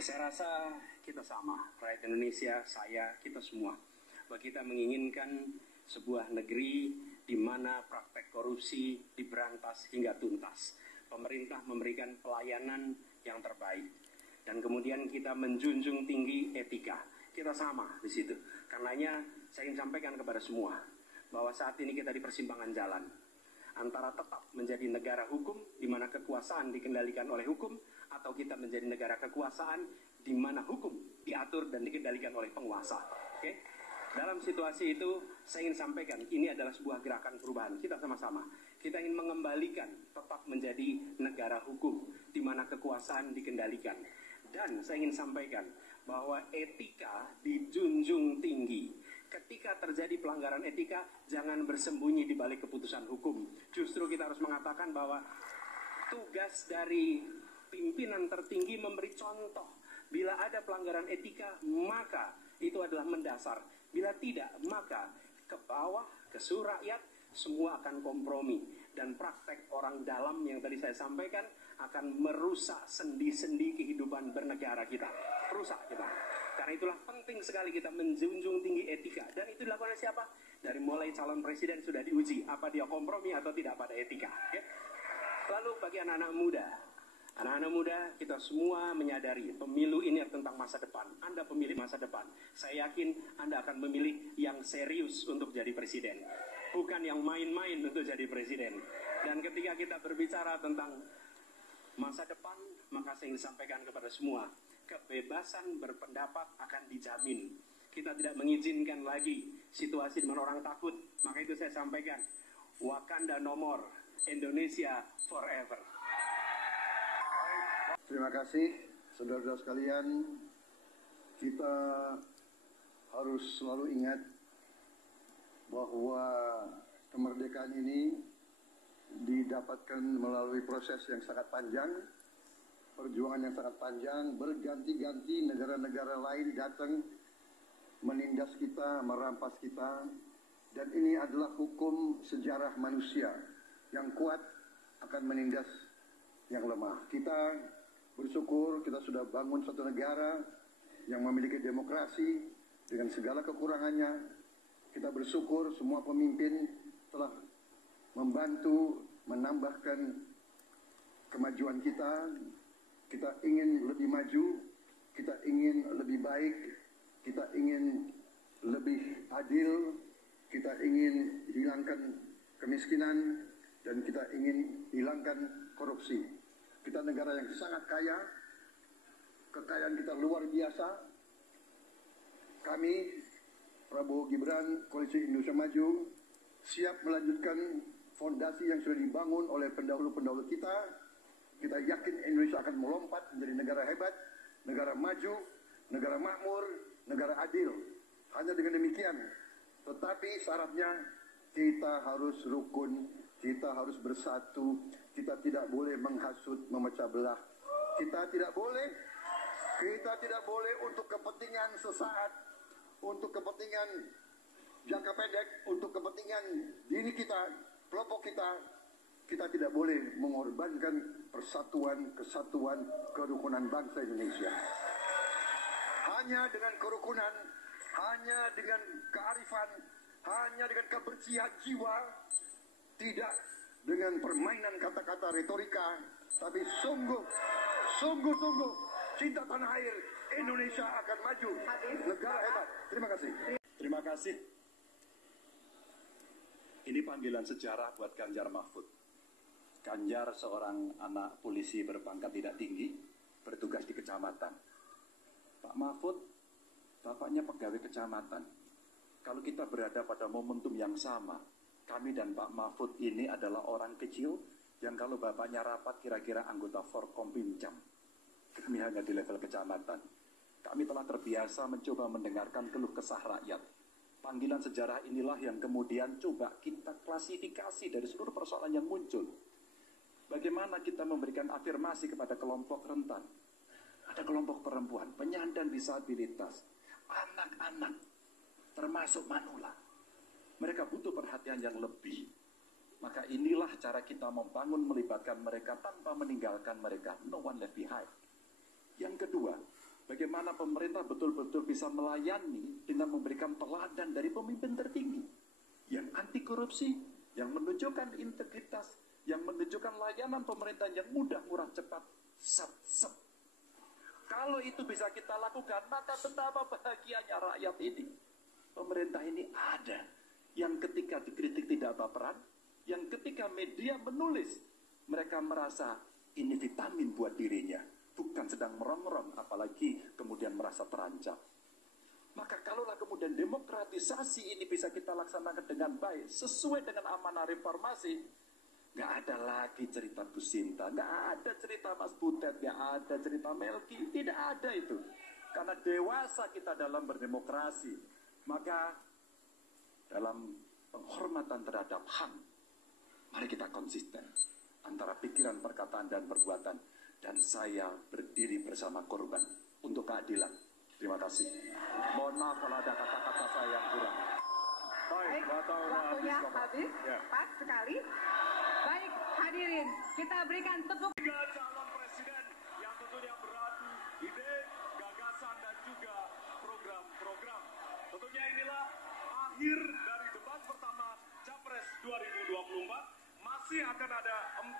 Saya rasa kita sama, rakyat Indonesia, saya, kita semua. Bahwa kita menginginkan sebuah negeri di mana praktek korupsi diberantas hingga tuntas. Pemerintah memberikan pelayanan yang terbaik. Dan kemudian kita menjunjung tinggi etika. Kita sama di situ. Karenanya saya ingin sampaikan kepada semua bahwa saat ini kita di persimpangan jalan antara tetap menjadi negara hukum di mana kekuasaan dikendalikan oleh hukum, atau kita menjadi negara kekuasaan di mana hukum diatur dan dikendalikan oleh penguasa. Oke? Dalam situasi itu saya ingin sampaikan ini adalah sebuah gerakan perubahan. Kita sama-sama. Kita ingin mengembalikan tetap menjadi negara hukum di mana kekuasaan dikendalikan. Dan saya ingin sampaikan bahwa etika dijunjung tinggi. Ketika terjadi pelanggaran etika, jangan bersembunyi di balik keputusan hukum. Justru kita harus mengatakan bahwa tugas dari pimpinan tertinggi memberi contoh. Bila ada pelanggaran etika, maka itu adalah mendasar. Bila tidak, maka ke bawah, ke seluruh rakyat, semua akan kompromi. Dan praktek orang dalam yang tadi saya sampaikan akan merusak sendi-sendi kehidupan bernegara kita. Rusak kita. Karena itulah penting sekali kita menjunjung tinggi etika. Dan itu dilakukan oleh siapa? Dari mulai calon presiden sudah diuji. Apa dia kompromi atau tidak pada etika. Ya? Lalu bagi anak-anak muda. Anak-anak muda, kita semua menyadari pemilu ini tentang masa depan. Anda pemilih masa depan. Saya yakin Anda akan memilih yang serius untuk jadi presiden. Bukan yang main-main untuk jadi presiden. Dan ketika kita berbicara tentang masa depan, maka saya ingin sampaikan kepada semua, kebebasan berpendapat akan dijamin. Kita tidak mengizinkan lagi situasi di mana orang takut. Maka itu saya sampaikan, Wakanda no more, Indonesia forever. Terima kasih, saudara-saudara sekalian. Kita harus selalu ingat bahwa kemerdekaan ini didapatkan melalui proses yang sangat panjang, perjuangan yang sangat panjang, berganti-ganti negara-negara lain datang menindas kita, merampas kita, dan ini adalah hukum sejarah manusia. Yang kuat akan menindas yang lemah. Kita bersyukur kita sudah bangun suatu negara yang memiliki demokrasi dengan segala kekurangannya. Kita bersyukur semua pemimpin telah membantu menambahkan kemajuan kita. Kita ingin lebih maju, kita ingin lebih baik, kita ingin lebih adil, kita ingin hilangkan kemiskinan, dan kita ingin hilangkan korupsi. Kita negara yang sangat kaya, kekayaan kita luar biasa. Kami, Prabowo Gibran, Koalisi Indonesia Maju, siap melanjutkan fondasi yang sudah dibangun oleh pendahulu-pendahulu kita. Kita yakin Indonesia akan melompat menjadi negara hebat, negara maju, negara makmur, negara adil. Hanya dengan demikian. Tetapi syaratnya kita harus rukun, kita harus bersatu, kita tidak boleh menghasut, memecah belah. Kita tidak boleh untuk kepentingan sesaat, untuk kepentingan jangka pendek, untuk kepentingan diri kita, kelompok kita, kita tidak boleh mengorbankan persatuan, kesatuan, kerukunan bangsa Indonesia. Hanya dengan kerukunan, hanya dengan kearifan, hanya dengan kebersihan jiwa, tidak dengan permainan kata-kata retorika, tapi sungguh-sungguh cinta tanah air, Indonesia akan maju, negara hebat. Terima kasih. Terima kasih. Ini panggilan sejarah buat Ganjar Mahfud. Ganjar seorang anak polisi berpangkat tidak tinggi, bertugas di kecamatan. Pak Mahfud, bapaknya pegawai kecamatan. Kalau kita berada pada momentum yang sama, kami dan Pak Mahfud ini adalah orang kecil yang kalau bapaknya rapat kira-kira anggota Forkompimcam. Kami hanya di level kecamatan. Kami telah terbiasa mencoba mendengarkan keluh kesah rakyat. Panggilan sejarah inilah yang kemudian coba kita klasifikasi dari seluruh persoalan yang muncul. Bagaimana kita memberikan afirmasi kepada kelompok rentan. Ada kelompok perempuan, penyandang disabilitas, anak-anak, termasuk manula. Mereka butuh perhatian yang lebih. Maka inilah cara kita membangun, melibatkan mereka tanpa meninggalkan mereka. No one left behind. Yang kedua, Bagaimana pemerintah betul-betul bisa melayani dengan memberikan teladan dari pemimpin tertinggi yang anti korupsi, yang menunjukkan integritas, yang menunjukkan layanan pemerintahan yang mudah, murah, cepat, sep. Kalau itu bisa kita lakukan, maka betapa bahagianya rakyat ini. Pemerintah ini ada yang ketika dikritik tidak baperan, yang ketika media menulis, mereka merasa ini vitamin buat dirinya, bukan sedang merongrong, apalagi kemudian merasa terancam. Maka kalaulah kemudian demokratisasi ini bisa kita laksanakan dengan baik, sesuai dengan amanah reformasi, nggak ada lagi cerita Bu Sinta, nggak ada cerita Mas Butet, nggak ada cerita Melki, tidak ada itu. Karena dewasa kita dalam berdemokrasi, maka dalam penghormatan terhadap HAM, mari kita konsisten antara pikiran, perkataan, dan perbuatan. Dan saya berdiri bersama korban untuk keadilan. Terima kasih. Mohon maaf kalau ada kata-kata saya yang kurang. Baik, waktunya habis. Ya. Pas sekali. Baik, hadirin, kita berikan tepuk. Tiga calon presiden yang tentunya beradu ide, gagasan, dan juga program-program. Tentunya inilah akhir dari debat pertama Capres 2024. Masih akan ada 4